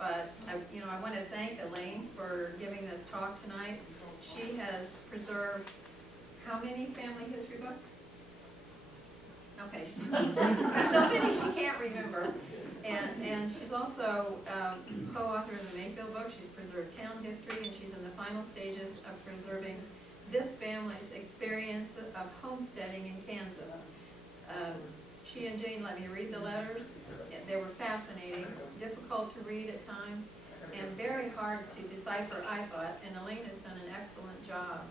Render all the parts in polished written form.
But I want to thank Elaine for giving this talk tonight. She has preserved how many family history books? Okay, she's so many she can't remember. And she's also co-author of the Mayfield book. She's preserved town history, and she's in the final stages of preserving this family's experience of homesteading in Kansas. She and Jane let me read the letters. They were fascinating, difficult to read at times, and very hard to decipher, I thought, and Elaine has done an excellent job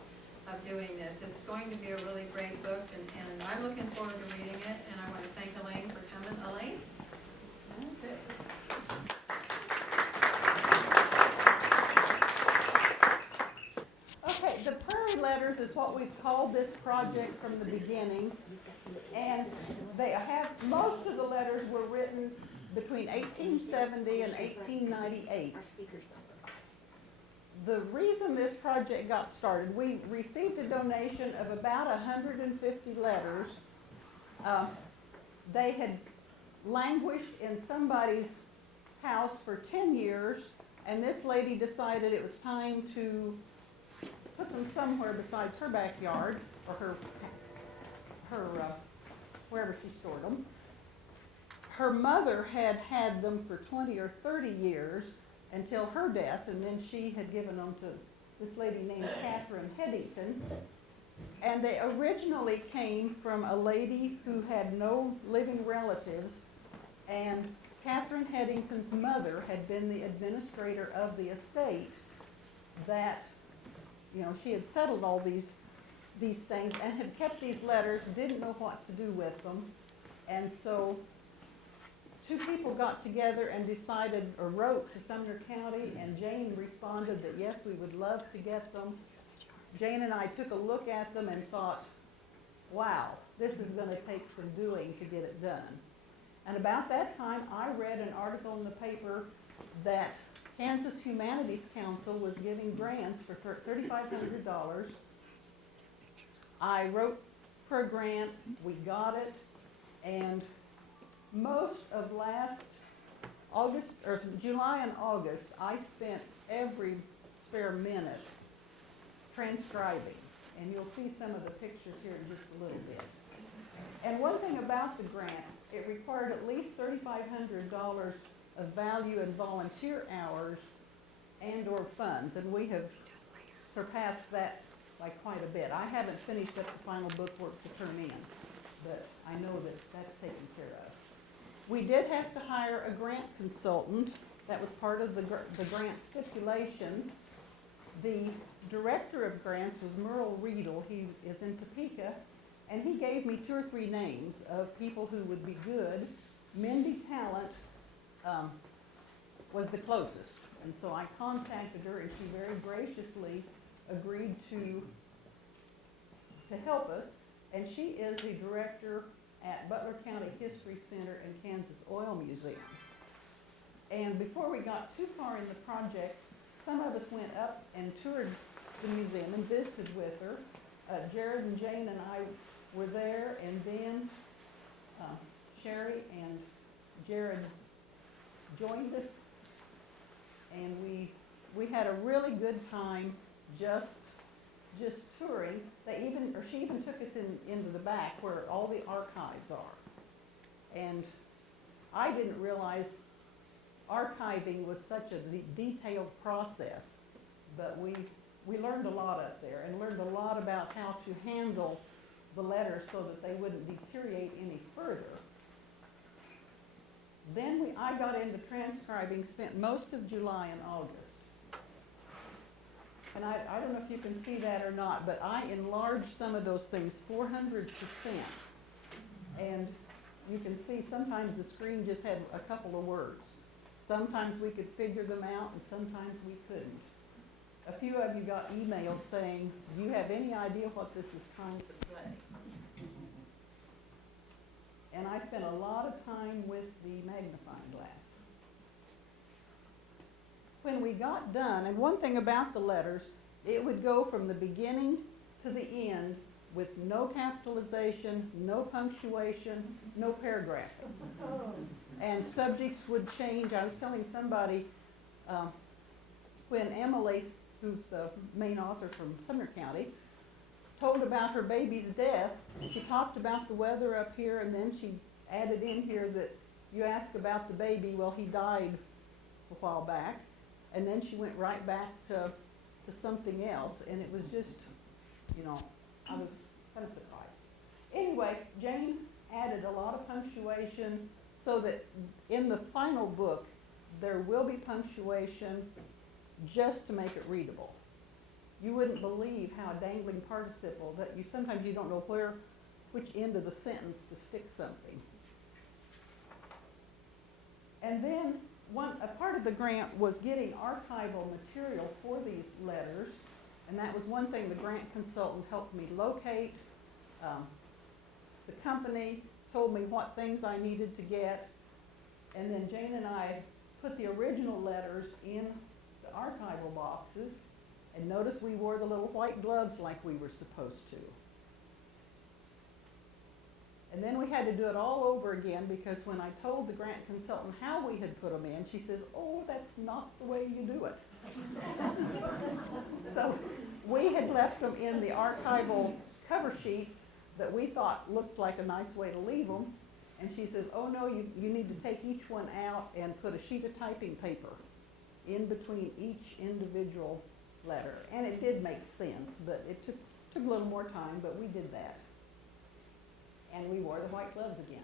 of doing this. It's going to be a really great book, and I'm looking forward to reading it, and I want to thank Elaine for coming. Elaine? Okay, the Prairie Letters is what we've called this project from the beginning, and they have, most of the letters were written between 1870 and 1898. The reason this project got started, we received a donation of about 150 letters. They had languished in somebody's house for 10 years, and this lady decided it was time to put them somewhere besides her backyard, or her wherever she stored them. Her mother had had them for 20 or 30 years until her death, and then she had given them to this lady named Catherine Headington. And they originally came from a lady who had no living relatives, and Catherine Headington's mother had been the administrator of the estate that, she had settled all these things and had kept these letters, didn't know what to do with them. And so two people got together and decided, or wrote to Sumner County, and Jane responded that yes, we would love to get them. Jane and I took a look at them and thought, wow, this is going to take some doing to get it done. And about that time, I read an article in the paper that Kansas Humanities Council was giving grants for $3,500. I wrote for a grant, we got it, and most of last August, or July and August, I spent every spare minute transcribing. And you'll see some of the pictures here in just a little bit. And one thing about the grant, it required at least $3,500 of value in volunteer hours and or funds, and we have surpassed that by quite a bit. I haven't finished up the final bookwork to turn in, but I know that that's taken care of. We did have to hire a grant consultant. That was part of the grant stipulations. The director of grants was Merle Riedel. He is in Topeka, and he gave me 2 or 3 names of people who would be good. Mindy Talent was the closest, and so I contacted her, and she very graciously agreed to help us, and she is the director at Butler County History Center and Kansas Oil Museum. And before we got too far in the project, some of us went up and toured the museum and visited with her. Jared and Jane and I were there, and then Sherry and Jared joined us, and we had a really good time just touring. She even took us into the back where all the archives are. And I didn't realize archiving was such a detailed process, but we learned a lot up there, and learned a lot about how to handle the letters so that they wouldn't deteriorate any further. Then I got into transcribing, spent most of July and August. And I don't know if you can see that or not, but I enlarged some of those things 400%. And you can see sometimes the screen just had a couple of words. Sometimes we could figure them out, and sometimes we couldn't. A few of you got emails saying, do you have any idea what this is trying to say? And I spent a lot of time with the magnifying glass. When we got done, and one thing about the letters, it would go from the beginning to the end with no capitalization, no punctuation, no paragraphing. And subjects would change. I was telling somebody, when Emily, who's the main author from Sumner County, told about her baby's death, she talked about the weather up here, and then she added in here that you ask about the baby, well, he died a while back, and then she went right back to something else, and it was just, you know, I was kind of surprised. Anyway, Jane added a lot of punctuation so that in the final book, there will be punctuation just to make it readable. You wouldn't believe how a dangling participle that sometimes you don't know which end of the sentence to stick something. And then a part of the grant was getting archival material for these letters, and that was one thing the grant consultant helped me locate. The company told me what things I needed to get, and then Jane and I put the original letters in the archival boxes, and notice we wore the little white gloves like we were supposed to. And then we had to do it all over again, because when I told the grant consultant how we had put them in, she says, oh, that's not the way you do it. So we had left them in the archival cover sheets that we thought looked like a nice way to leave them. And she says, oh no, you need to take each one out and put a sheet of typing paper in between each individual letter. And it did make sense, but it took a little more time, but we did that. And we wore the white gloves again.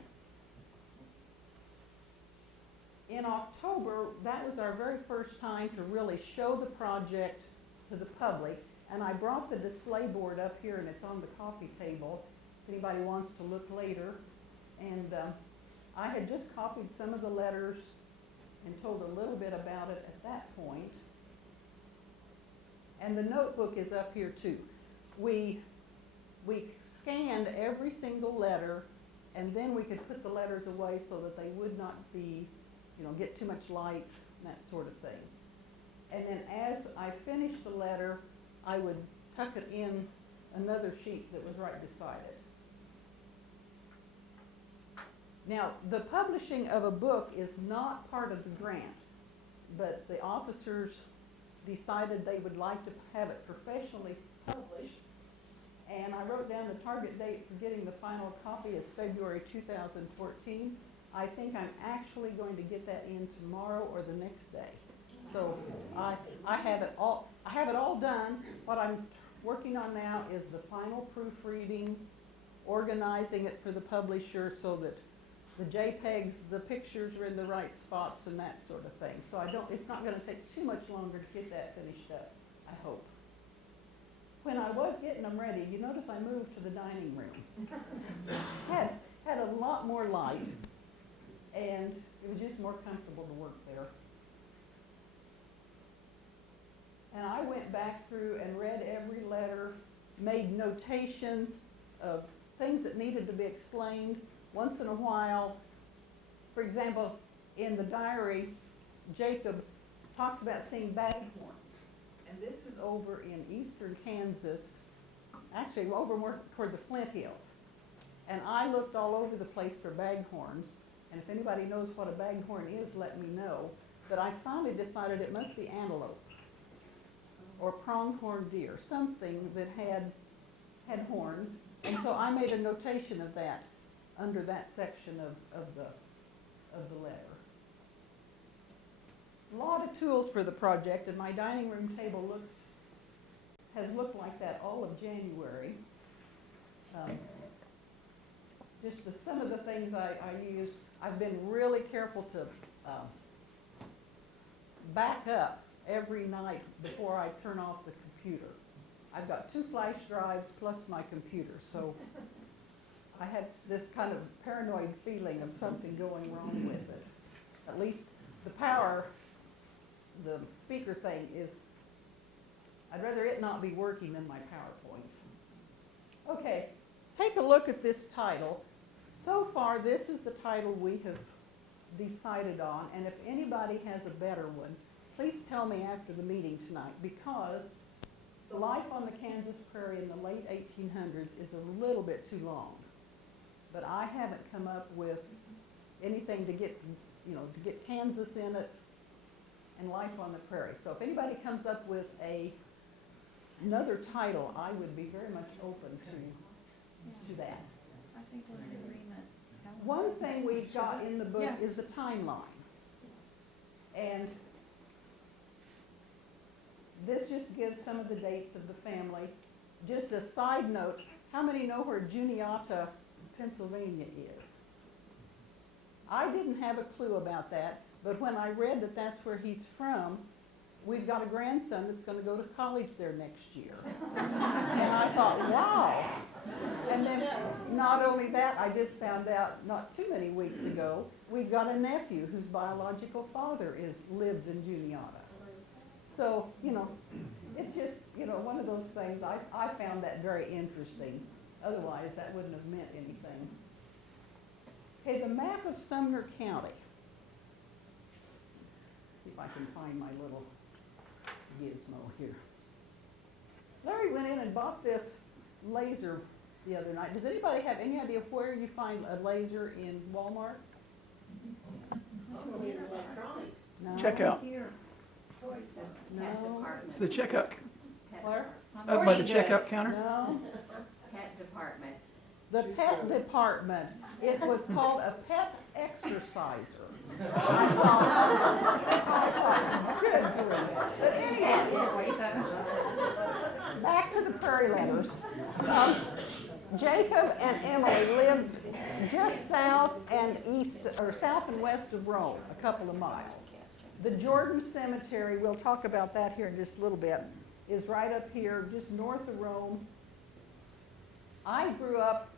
In October, that was our very first time to really show the project to the public. And I brought the display board up here, and it's on the coffee table if anybody wants to look later. And I had just copied some of the letters and told a little bit about it at that point. And the notebook is up here too. We scanned every single letter, and then we could put the letters away so that they would not be, get too much light, that sort of thing. And then as I finished the letter, I would tuck it in another sheet that was right beside it. Now, the publishing of a book is not part of the grant, but the officers decided they would like to have it professionally published. And I wrote down the target date for getting the final copy is February 2014. I think I'm actually going to get that in tomorrow or the next day. So I have it all done. What I'm working on now is the final proofreading, organizing it for the publisher so that the JPEGs, the pictures are in the right spots and that sort of thing. So it's not going to take too much longer to get that finished up, I hope. When I was getting them ready, you notice I moved to the dining room. had a lot more light, and it was just more comfortable to work there. And I went back through and read every letter, made notations of things that needed to be explained. Once in a while, for example, in the diary, Jacob talks about seeing baghorns. And this is over in eastern Kansas, actually over more toward the Flint Hills. And I looked all over the place for baghorns, and if anybody knows what a baghorn is, let me know. But I finally decided it must be antelope or pronghorn deer, something that had horns. And so I made a notation of that under that section of the letter. A lot of tools for the project, and my dining room table has looked like that all of January. Just some of the things I used, I've been really careful to back up every night before I turn off the computer. I've got 2 flash drives plus my computer, so I have this kind of paranoid feeling of something going wrong with it. At least the power, the speaker thing is, I'd rather it not be working than my PowerPoint. Okay, take a look at this title. So far, this is the title we have decided on, and if anybody has a better one, please tell me after the meeting tonight, because the life on the Kansas prairie in the late 1800s is a little bit too long. But I haven't come up with anything to get Kansas in it and Life on the Prairie. So if anybody comes up with another title, I would be very much open to that. I think we're in agreement. One thing we've got in the book Yeah. is the timeline. And this just gives some of the dates of the family. Just a side note, how many know where Juniata, Pennsylvania is? I didn't have a clue about that, but when I read that that's where he's from, we've got a grandson that's going to go to college there next year. And I thought, wow. And then not only that, I just found out not too many weeks ago, we've got a nephew whose biological father lives in Juniata. So, it's just, one of those things, I found that very interesting. Otherwise, that wouldn't have meant anything. Okay, the map of Sumner County. See if I can find my little gizmo here. Larry went in and bought this laser the other night. Does anybody have any idea where you find a laser in Walmart? Electronics. No? Checkout. Here. Pet No. It's department. the checkout, Where? up by the Sporting checkout goods. counter. No. Pet department. The pet department. It was called a pet exerciser. I thought, good grief. But anyway, back to the Prairie Letters. Jacob and Emily lived just south and west of Rome, a couple of miles. The Jordan Cemetery, we'll talk about that here in just a little bit, is right up here, just north of Rome. I grew up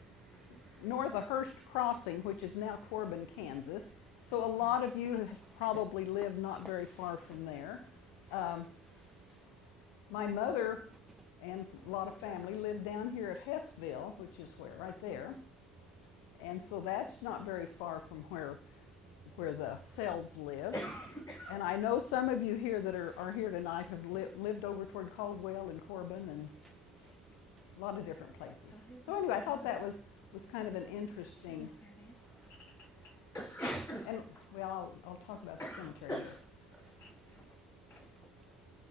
north of Hurst Crossing, which is now Corbin, Kansas. So a lot of you have probably lived not very far from there. My mother and a lot of family lived down here at Hessville, which is where, right there. And so that's not very far from where the Sells live. And I know some of you here that are here tonight have lived over toward Caldwell and Corbin and a lot of different places. So anyway, I thought that was kind of an interesting, and well, I'll talk about the cemetery.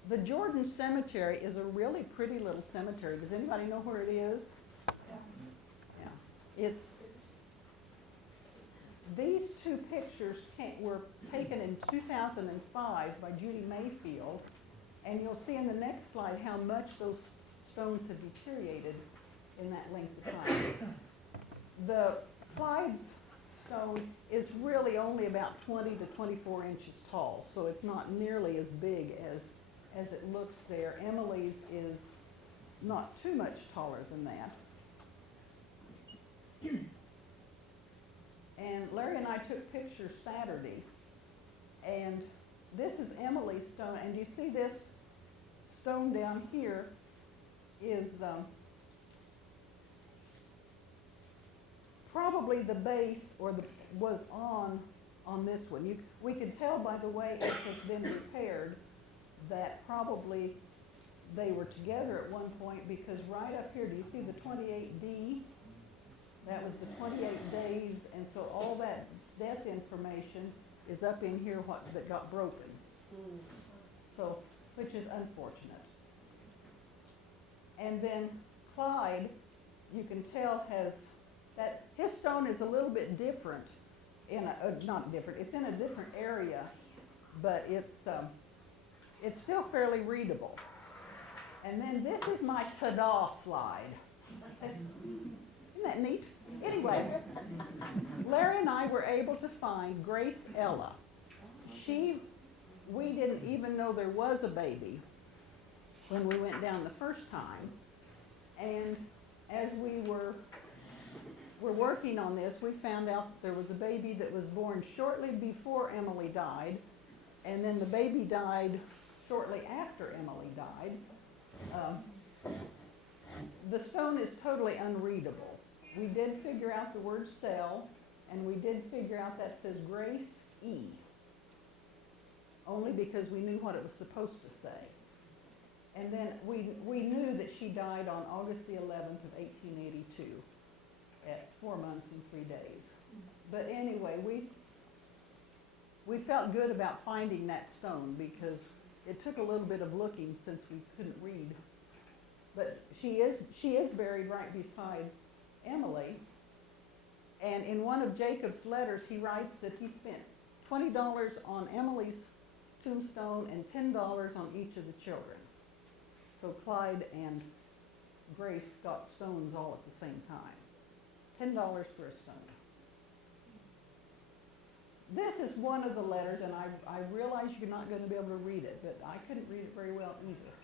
The Jordan Cemetery is a really pretty little cemetery. Does anybody know where it is? Yeah. These two pictures were taken in 2005 by Judy Mayfield, and you'll see in the next slide how much those stones have deteriorated in that length of time. The Clyde's stone is really only about 20 to 24 inches tall, so it's not nearly as big as it looks there. Emily's is not too much taller than that. And Larry and I took pictures Saturday, and this is Emily's stone, and you see this stone down here is probably the base was on this one. We could tell by the way it has been repaired that probably they were together at one point, because right up here, do you see the 28D? That was the 28 days, and so all that death information is up in here that got broken. So, which is unfortunate. And then Clyde, you can tell his stone is a little bit different, not different, it's in a different area, but it's still fairly readable. And then this is my ta-da slide. Isn't that neat? Anyway, Larry and I were able to find Grace Ella. We didn't even know there was a baby when we went down the first time. And as we were working on this, we found out there was a baby that was born shortly before Emily died, and then the baby died shortly after Emily died. The stone is totally unreadable. We did figure out the word cell, and we did figure out that says Grace E. Only because we knew what it was supposed to say. And then we knew that she died on August the 11th of 1882 at 4 months and 3 days. But anyway, we felt good about finding that stone because it took a little bit of looking since we couldn't read. But she is buried right beside Emily. And in one of Jacob's letters, he writes that he spent $20 on Emily's tombstone and $10 on each of the children. So Clyde and Grace got stones all at the same time. $10 for a stone. This is one of the letters, and I realize you're not going to be able to read it, but I couldn't read it very well either.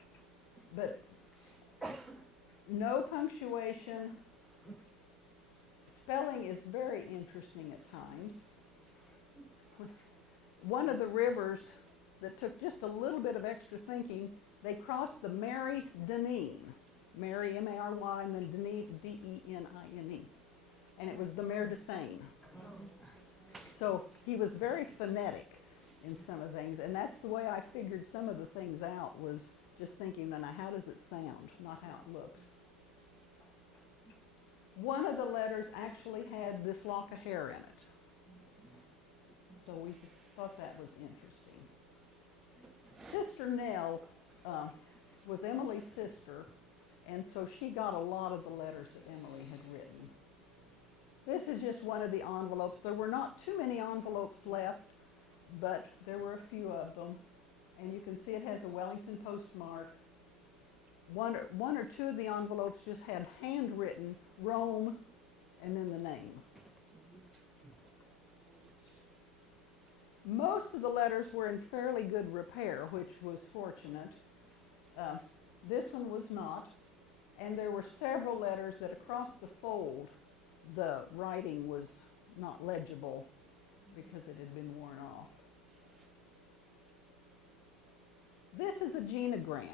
But no punctuation. Spelling is very interesting at times. One of the rivers that took just a little bit of extra thinking, they crossed the Mary Denine. Mary, M-A-R-Y, and then Denine, D-E-N-I-N-E. And it was the Mare de Seine. So he was very phonetic in some of the things, and that's the way I figured some of the things out, was just thinking, now how does it sound, not how it looks. One of the letters actually had this lock of hair in it. So we thought that was interesting. Sister Nell was Emily's sister, and so she got a lot of the letters that Emily had written. This is just one of the envelopes. There were not too many envelopes left, but there were a few of them. And you can see it has a Wellington postmark. One or two of the envelopes just had handwritten Rome and then the name. Most of the letters were in fairly good repair, which was fortunate. This one was not. And there were several letters that across the fold, the writing was not legible because it had been worn off. This is a genogram.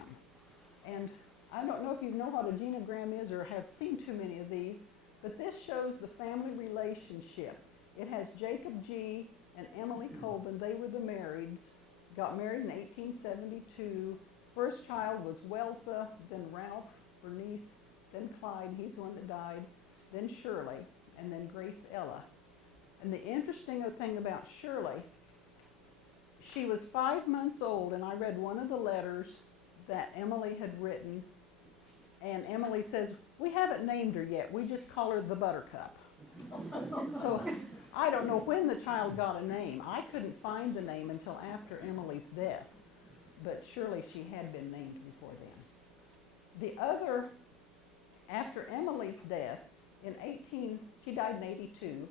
And I don't know if you know what a genogram is or have seen too many of these, but this shows the family relationship. It has Jacob G. and Emily Colvin. They were the marrieds, got married in 1872. First child was Weltha, then Ralph, Bernice, then Clyde, he's the one that died, then Shirley, and then Grace Ella. And the interesting thing about Shirley, she was 5 months old, and I read one of the letters that Emily had written, and Emily says, we haven't named her yet, we just call her the Buttercup. So I don't know when the child got a name. I couldn't find the name until after Emily's death, but surely she had been named before then. The other, after Emily's death, she died in 82,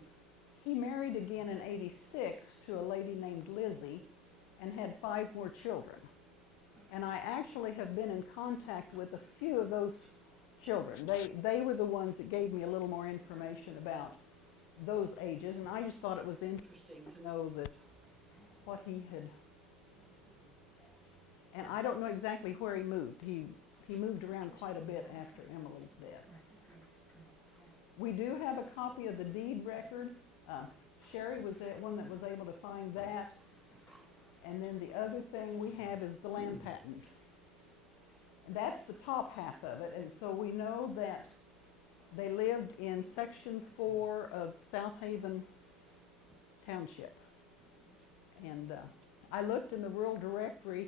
he married again in 86 to a lady named Lizzie and had 5 more children. And I actually have been in contact with a few of those children. They were the ones that gave me a little more information about those ages, and I just thought it was interesting to know that what he had, and I don't know exactly where he moved. He moved around quite a bit after Emily's death. We do have a copy of the deed record. Sherry was the one that was able to find that. And then the other thing we have is the land patent. That's the top half of it, and so we know that they lived in Section 4 of South Haven Township. And I looked in the rural directory,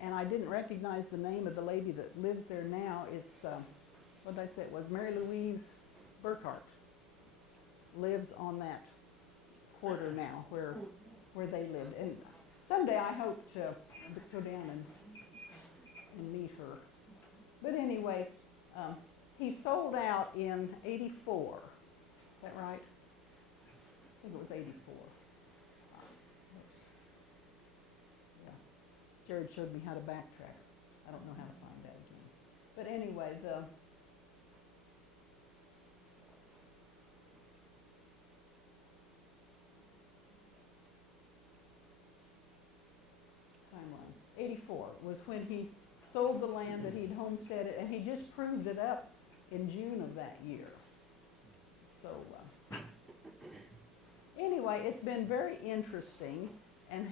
and I didn't recognize the name of the lady that lives there now. It's, what did I say it was? Mary Louise Burkhart lives on that quarter now where they lived. And someday I hope to go down and meet her. But anyway, he sold out in 84. Is that right? I think it was 84. Yeah. Jared showed me how to backtrack. I don't know how to find that again. But anyway, the timeline. 84 was when he sold the land that he'd homesteaded, and he just proved it up in June of that year. So anyway, it's been very interesting, and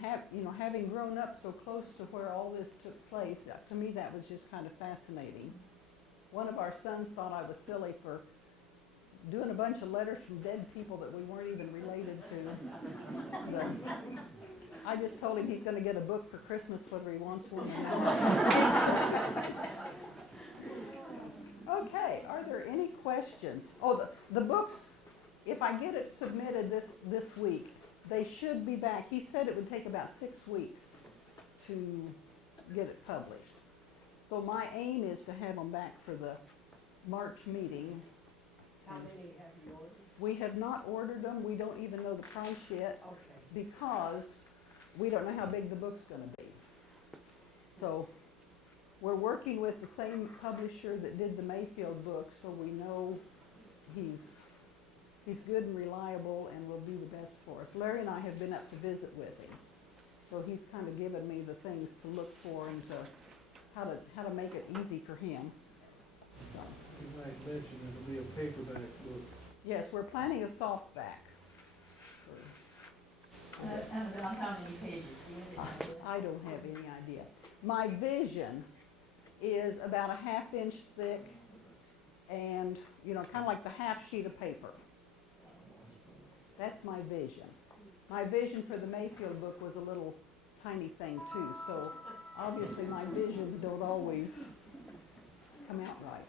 having grown up so close to where all this took place, to me that was just kind of fascinating. One of our sons thought I was silly for doing a bunch of letters from dead people that we weren't even related to. But I just told him he's gonna get a book for Christmas whether he wants one or not. Okay, are there any questions? Oh, the books, if I get it submitted this week, they should be back. He said it would take about 6 weeks to get it published. So my aim is to have them back for the March meeting. How many have you ordered? We have not ordered them. We don't even know the price yet Okay. because we don't know how big the book's gonna be. So we're working with the same publisher that did the Mayfield book, so we know he's good and reliable and will be the best for us. Larry and I have been up to visit with him, so he's kind of given me the things to look for and to how to make it easy for him. So, You might mention it'll be a paperback book. yes, we're planning a softback. And about how many pages, do you have any idea? I don't have any idea. My vision is about a 1/2 inch thick and, kind of like the half sheet of paper. That's my vision. My vision for the Mayfield book was a little tiny thing too, so obviously my visions don't always come out right.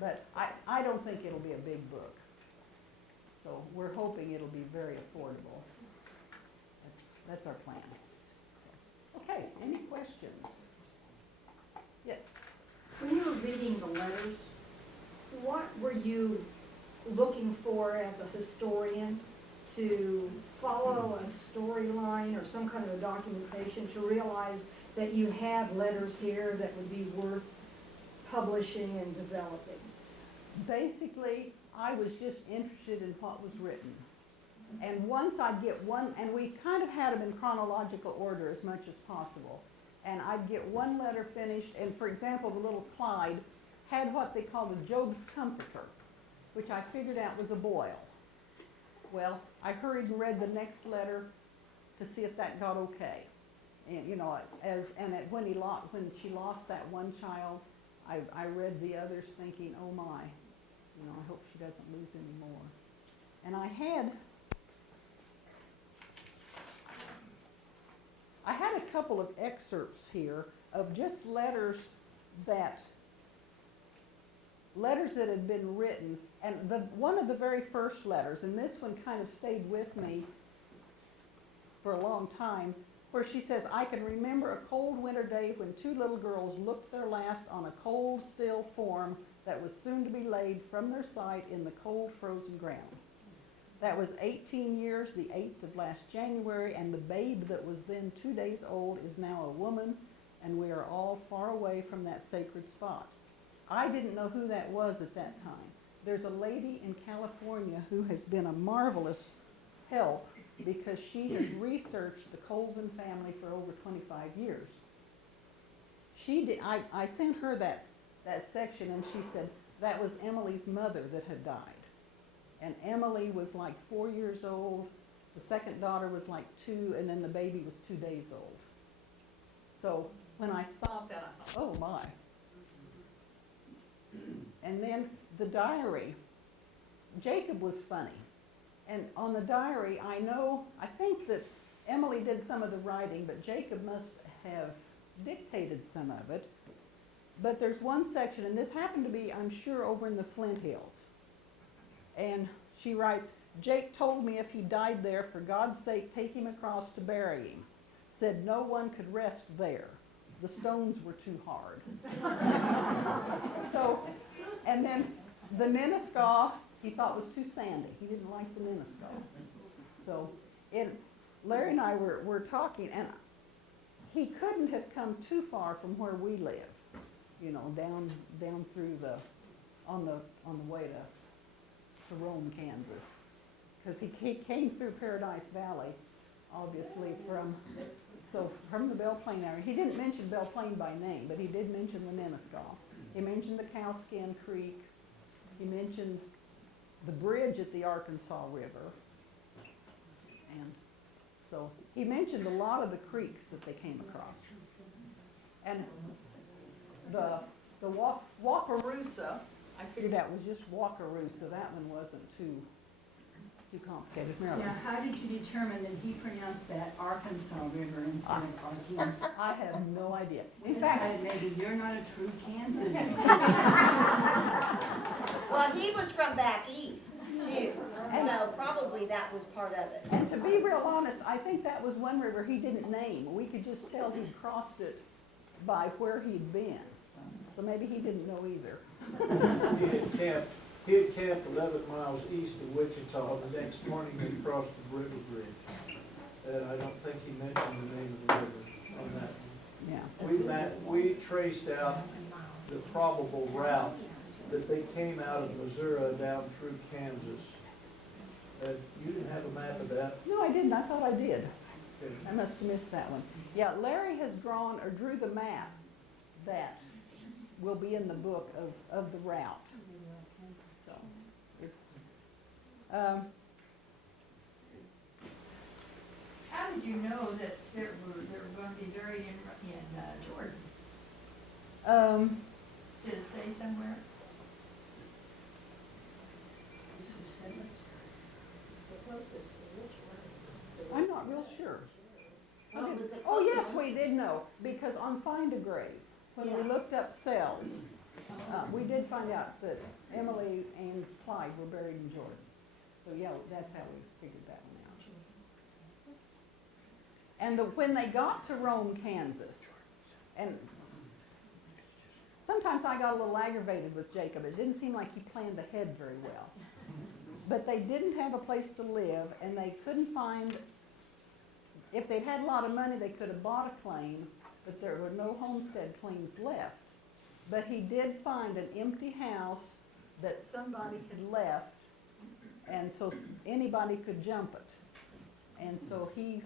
But I don't think it'll be a big book. So we're hoping it'll be very affordable. That's our plan. Okay, any questions? Yes. When you were reading the letters, what were you looking for as a historian to follow a storyline or some kind of a documentation to realize that you had letters here that would be worth publishing and developing? Basically, I was just interested in what was written. And once I'd get one, and we kind of had them in chronological order as much as possible. And I'd get one letter finished, and for example, the little Clyde had what they called a Job's Comforter, which I figured out was a boil. Well, I hurried and read the next letter to see if that got okay. And, when she lost that one child, I read the others thinking, oh my, I hope she doesn't lose any more. And I had a couple of excerpts here of just letters that had been written, and one of the very first letters, and this one kind of stayed with me for a long time, where she says, I can remember a cold winter day when 2 little girls looked their last on a cold, still form that was soon to be laid from their sight in the cold, frozen ground. That was 18 years, the 8th of last January, and the babe that was then 2 days old is now a woman, and we are all far away from that sacred spot. I didn't know who that was at that time. There's a lady in California who has been a marvelous help because she has researched the Colvin family for over 25 years. I sent her that section, and she said that was Emily's mother that had died. And Emily was like 4 years old, the second daughter was like 2, and then the baby was 2 days old. So when I thought that, I thought, oh my. And then the diary, Jacob was funny. And on the diary, I think that Emily did some of the writing, but Jacob must have dictated some of it. But there's one section, and this happened to be, I'm sure, over in the Flint Hills. And she writes, Jake told me if he died there, for God's sake, take him across to bury him. Said no one could rest there. The stones were too hard. So, and then the Minnesota, he thought was too sandy. He didn't like the Minnesota. So Larry and I were talking, and he couldn't have come too far from where we live, down through on the way to Rome, Kansas. Because he came through Paradise Valley, obviously, from the Belle Plaine area. He didn't mention Belle Plaine by name, but he did mention the Minnesota. He mentioned the Cowskin Creek. He mentioned the bridge at the Arkansas River. And so he mentioned a lot of the creeks that they came across. And the Wakarusa, I figured out was just Wakarusa. That one wasn't too too complicated, Now, Marilyn. how did you determine that he pronounced that Arkansas River instead of Arkansas? I have no idea. In In fact, fact, maybe you're not a true Kansan. Well, he was from back east too, so probably that was part of it. and to be real honest, I think that was one river he didn't name. We could just tell he'd crossed it by where he'd been. So maybe he didn't know either. He had camped 11 miles east of Wichita. The next morning, they crossed the river bridge. And I don't think he mentioned the name of the river on that one. Yeah. We traced out the probable route that they came out of Missouri down through Kansas. You didn't have a map of that? No, I didn't. I thought I did. Okay. I must have missed that one. Yeah, Larry has drawn or drew the map that will be in the book of the route. So it's, How did you know that they were going to be buried in Jordan? Did it say somewhere? I'm not real sure. Oh, was it Oh, yes, close? we did know, because on Find a Grave, when we Yeah. looked up cells, we did find out that Emily and Clyde were buried in Jordan. So, yeah, that's how we figured that one out. And when they got to Rome, Kansas, and sometimes I got a little aggravated with Jacob. It didn't seem like he planned ahead very well. But they didn't have a place to live, and they couldn't find, if they'd had a lot of money, they could have bought a claim, but there were no homestead claims left. But he did find an empty house that somebody had left, and so anybody could jump it. And so he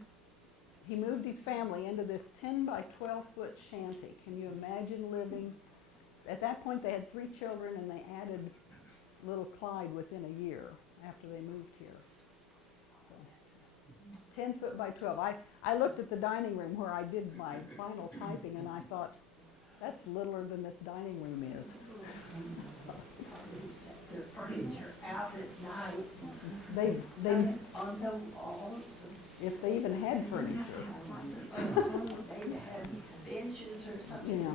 moved his family into this 10 by 12 foot shanty. Can you imagine living? At that point, they had 3 children, and they added little Clyde within a year after they moved here. So, 10 foot by 12. I looked at the dining room where I did my final typing, and I thought, that's littler than this dining room is. Set their furniture out at night They on the walls. if they even had furniture. They had benches or something. Yeah.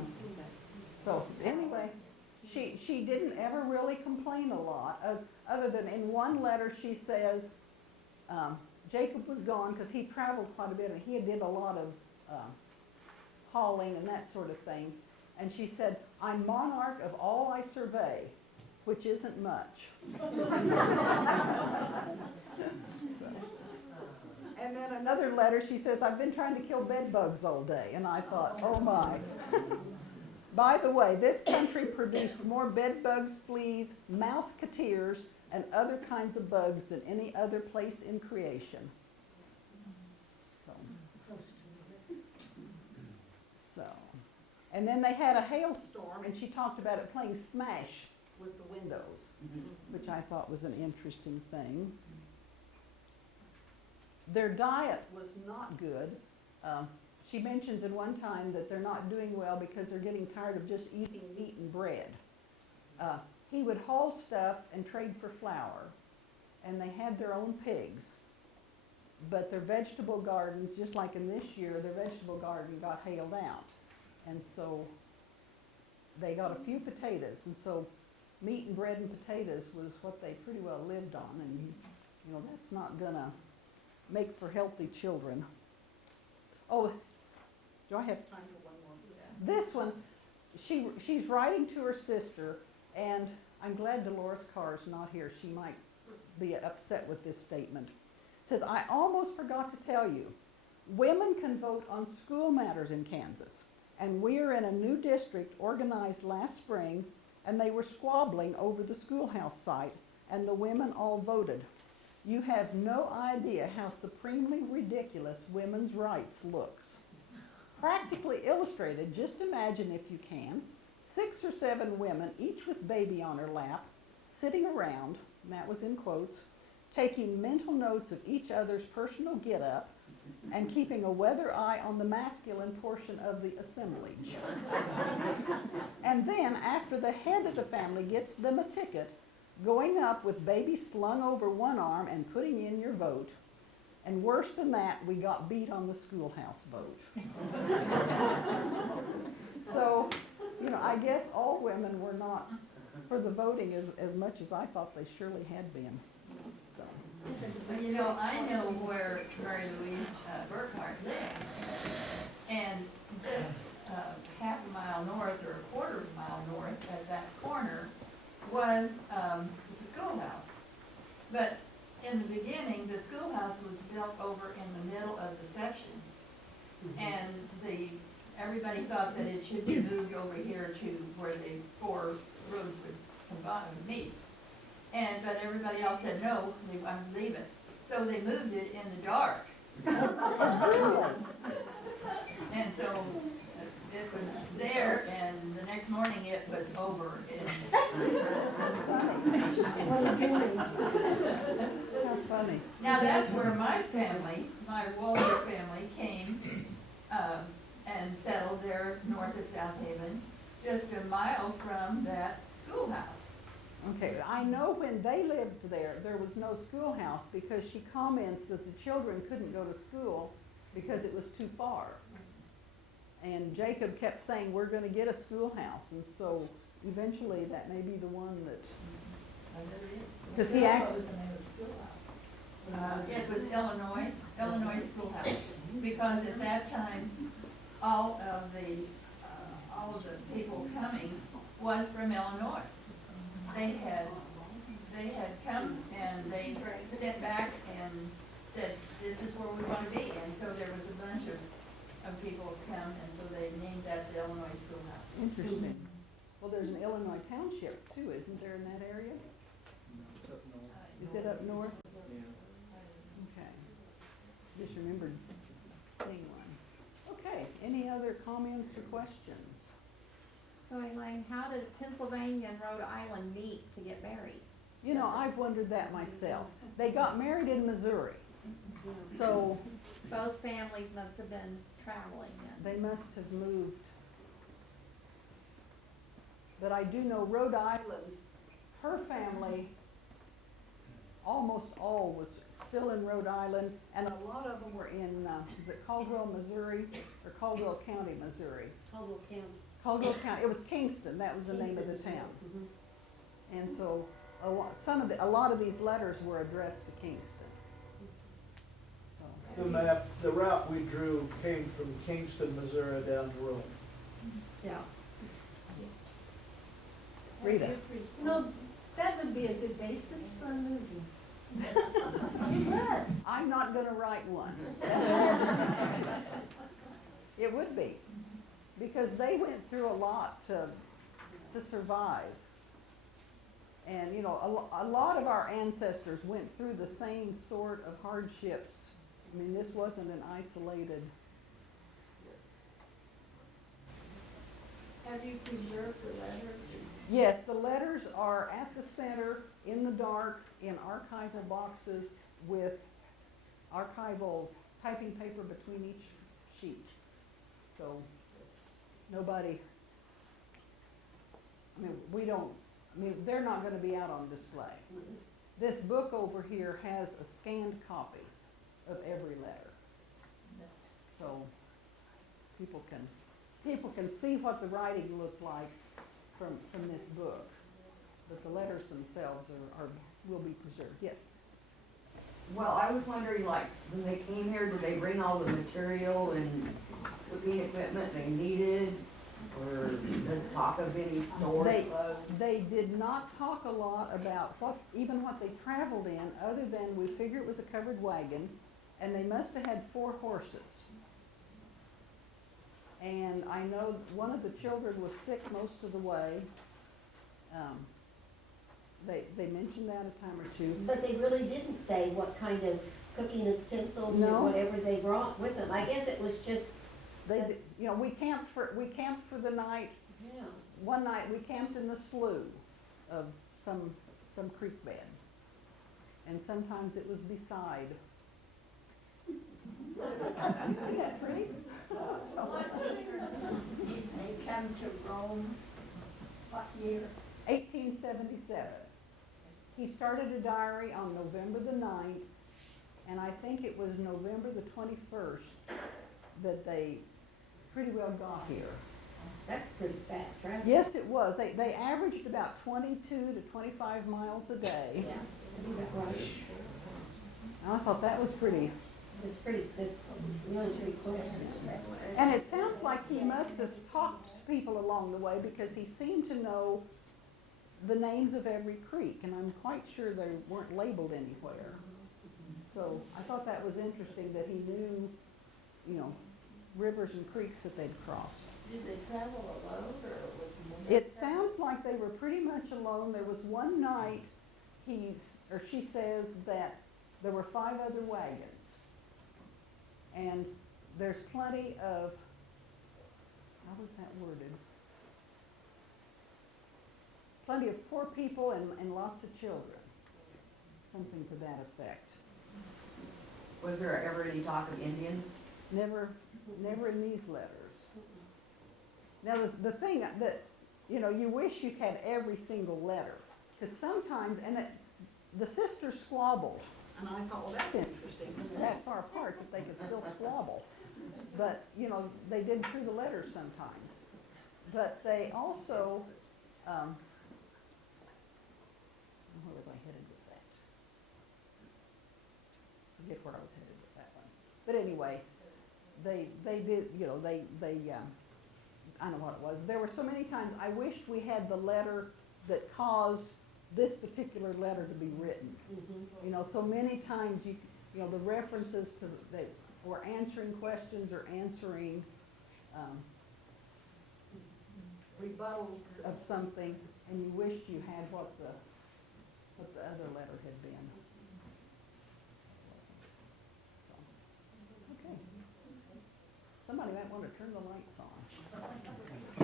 So anyway, she didn't ever really complain a lot, other than in one letter she says, Jacob was gone because he traveled quite a bit and he did a lot of hauling and that sort of thing. And she said, I'm monarch of all I survey, which isn't much. So. And then another letter, she says, I've been trying to kill bed bugs all day. And I thought, oh my. By the way, this country produced more bed bugs, fleas, mouseketeers, and other kinds of bugs than any other place in creation. So, and then they had a hailstorm, and she talked about it playing smash with the windows, which I thought was an interesting thing. Their diet was not good. She mentions in one time that they're not doing well because they're getting tired of just eating meat and bread. He would haul stuff and trade for flour, and they had their own pigs. But their vegetable gardens, just like in this year, their vegetable garden got hailed out. And so they got a few potatoes, and so meat and bread and potatoes was what they pretty well lived on. And, you know, that's not gonna make for healthy children. Oh, do I have time for one more? Yeah. This one, she's writing to her sister, and I'm glad Dolores Carr's not here. She might be upset with this statement. It says, I almost forgot to tell you, women can vote on school matters in Kansas, and we are in a new district organized last spring, and they were squabbling over the schoolhouse site, and the women all voted. You have no idea how supremely ridiculous women's rights looks. Practically illustrated, just imagine if you can, 6 or 7 women, each with baby on her lap, sitting around, and that was in quotes, taking mental notes of each other's personal get-up and keeping a weather eye on the masculine portion of the assemblage. And then, after the head of the family gets them a ticket, going up with baby slung over one arm and putting in your vote. And worse than that, we got beat on the schoolhouse vote. So, you know, I guess all women were not for the voting as much as I thought they surely had been, so. Well, you know, I know where Mary Louise Burkhart lives, and just half a mile north or a quarter of a mile north at that corner was the schoolhouse. But in the beginning, the schoolhouse was built over in the middle of the section, and everybody thought that it should be moved over here to where the four roads would meet. But everybody else said no, they wanted to leave it. So they moved it in the dark. And so it was there, and the next morning it was over. How funny. Now that's where my family, my Walter family, came and settled there north of South Haven, just a mile from that schoolhouse. Okay, I know when they lived there, there was no schoolhouse because she comments that the children couldn't go to school because it was too far. And Jacob kept saying, we're gonna get a schoolhouse, and so eventually that may be the one that, because he actually, It was Illinois Schoolhouse, because at that time, all of the people coming was from Illinois. They had come and they sat back and said, this is where we want to be, and so there was a bunch of people come, and so they named that the Illinois Schoolhouse. interesting. Well, there's an Illinois township too, isn't there, in that area? It's up north. Is it up north? Yeah. Okay. Just remembered seeing one. Okay, any other comments or questions? So Elaine, how did Pennsylvania and Rhode Island meet to get married? You know, I've wondered that myself. They got married in Missouri, so Both families must have been traveling then. they must have moved. But I do know Rhode Island, her family, almost all was still in Rhode Island, and a lot of them were in, is it Caldwell, Missouri, or Caldwell County, Missouri? Caldwell County. Caldwell County, it was Kingston, that was the name of the town. And so, a lot of these letters were addressed to Kingston. So, The route we drew came from Kingston, Missouri down to Rome. Yeah. Rita, No, that would be a good basis for a movie. I'm not gonna write one. It would be, because they went through a lot to survive. And, you know, a lot of our ancestors went through the same sort of hardships. I mean, this wasn't an isolated. Have you preserved the letters? Yes, the letters are at the center, in the dark, in archival boxes with archival typing paper between each sheet. So, nobody, they're not gonna be out on display. This book over here has a scanned copy of every letter. So, people can see what the writing looked like from this book. But the letters themselves will be preserved, yes. Well, I was wondering, like, when they came here, did they bring all the material and cooking equipment they needed? Or does it talk of any storage clothes? They did not talk a lot about what they traveled in, other than we figure it was a covered wagon, and they must have had 4 horses. And I know one of the children was sick most of the way. They mentioned that a time or two. But they really didn't say what kind of cooking utensils No. or whatever they brought with them. I guess it was just, You know, we camped for the night. yeah. One night we camped in the slough of some creek bed, and sometimes it was beside. Isn't that pretty? They come to Rome, what year? 1877. he started a diary on November the 9th, and I think it was November the 21st that they pretty well got here. That's pretty fast travel. Yes, it was. They averaged about 22 to 25 miles a day. Yeah, I think that's right. I thought that was pretty. It's pretty, really pretty quick. And it sounds like he must have talked to people along the way because he seemed to know the names of every creek, and I'm quite sure they weren't labeled anywhere. So I thought that was interesting that he knew, you know, rivers and creeks that they'd crossed. Did they travel alone or with more? It sounds like they were pretty much alone. There was one night, she says that there were 5 other wagons. And there's plenty of, how was that worded? Plenty of poor people and lots of children. Something to that effect. Was there ever any talk of Indians? Never in these letters. Now, the thing that, you know, you wish you had every single letter, because sometimes, and that the sisters squabbled, and I thought, well, that's interesting, that far apart that they could still squabble. But, you know, they did through the letters sometimes. But they also, where was I headed with that? Forget where I was headed with that one. But anyway, they did, you know, I don't know what it was. There were so many times I wished we had the letter that caused this particular letter to be written. You know, so many times you know, the references to, they were answering questions or answering rebuttal of something, and you wished you had what the other letter had been. So, okay. Somebody might want to turn the lights on.